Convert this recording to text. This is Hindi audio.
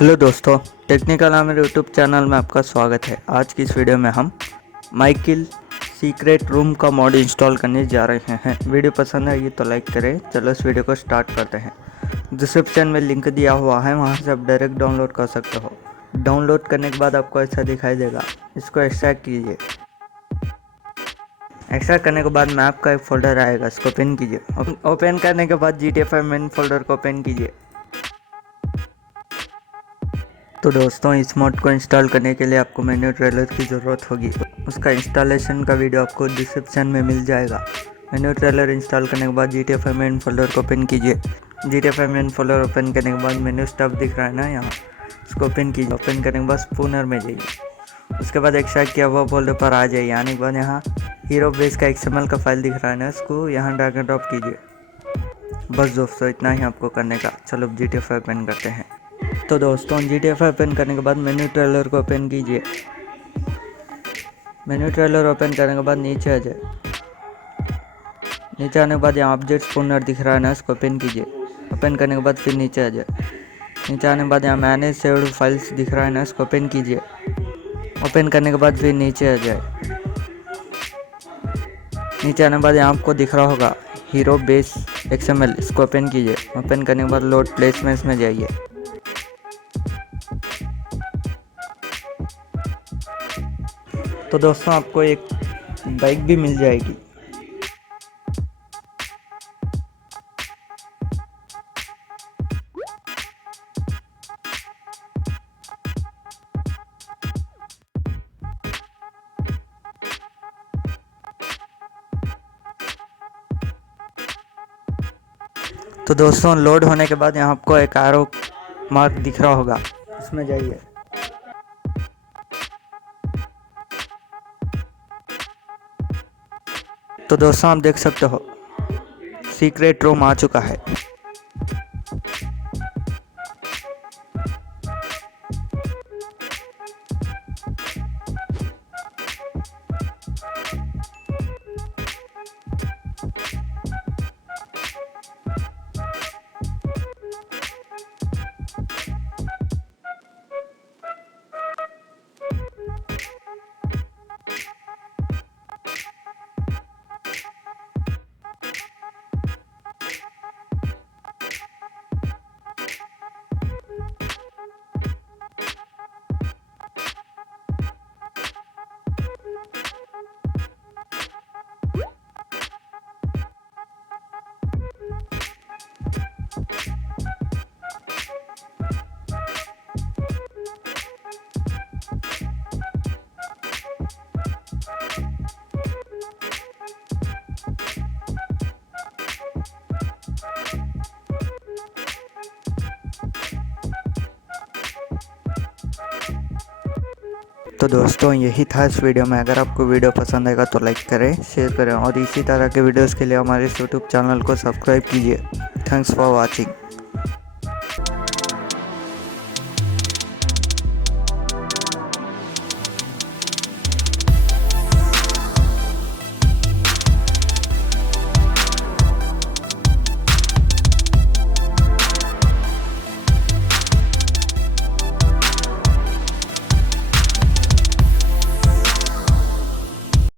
हेलो दोस्तों, टेक्निकल आमिर यूट्यूब चैनल में आपका स्वागत है। आज की इस वीडियो में हम माइकिल सीक्रेट रूम का मॉड इंस्टॉल करने जा रहे हैं। वीडियो पसंद है तो लाइक करें। चलो इस वीडियो को स्टार्ट करते हैं। डिस्क्रिप्शन में लिंक दिया हुआ है, वहां से आप डायरेक्ट डाउनलोड कर सकते हो। डाउनलोड करने के बाद आपको ऐसा दिखाई देगा। इसको एक्सट्रैक्ट कीजिए। एक्सट्रैक्ट करने के बाद मैप का एक फोल्डर आएगा, इसको ओपन कीजिए। ओपन करने के बाद GTA 5 मेन फोल्डर को ओपन कीजिए। तो दोस्तों, इस मॉड को इंस्टॉल करने के लिए आपको मेन्यू ट्रेलर की ज़रूरत होगी। उसका इंस्टॉलेशन का वीडियो आपको डिस्क्रिप्शन में मिल जाएगा। मेन्यू ट्रेलर इंस्टॉल करने के बाद GTA 5 मेन फोल्डर को ओपन कीजिए। GTA 5 मेन फोल्डर ओपन करने के बाद मेन्यू स्टफ दिख रहा है ना, यहाँ इसको ओपन कीजिए। ओपन करने के बाद स्पूनर में जाइए। उसके बाद एक्सट्रैक्ट किया हुआ फोल्डर पर आ जाइए। आने के बाद यहाँ हीरो बेस का XML का फाइल दिख रहा है ना, इसको यहाँ ड्रैग एंड ड्रॉप कीजिए। बस दोस्तों, इतना ही आपको करने का। चलो GTA 5 ओपन करते हैं। तो दोस्तों, GTA 5 ओपन करने के बाद मेन्यू ट्रेलर को ओपन कीजिए। मेन्यू ट्रेलर ओपन करने के बाद नीचे आ जाए। नीचे आने के बाद यहाँ ऑब्जेक्ट स्पूनर दिख रहा है ना, इसको ओपन कीजिए। ओपन करने के बाद फिर नीचे आ जाए। नीचे आने के बाद यहाँ मैनेज सेव्ड फाइल्स दिख रहा है ना, इसको ओपन कीजिए। ओपन करने के बाद फिर नीचे आ जाए। नीचे आने के बाद यहाँ आपको दिख रहा होगा हीरो बेस XML, इसको ओपन कीजिए। ओपन करने के बाद लोड प्लेसमेंट्स में जाइए। तो दोस्तों, आपको एक बाइक भी मिल जाएगी। तो दोस्तों, लोड होने के बाद यहाँ आपको एक एरो मार्क दिख रहा होगा, इसमें जाइए। तो दोस्तों, आप देख सकते हो सीक्रेट रूम आ चुका है। तो दोस्तों, यही था इस वीडियो में। अगर आपको वीडियो पसंद आएगा तो लाइक करें, शेयर करें और इसी तरह के वीडियोस के लिए हमारे यूट्यूब चैनल को सब्सक्राइब कीजिए। Thanks for watching.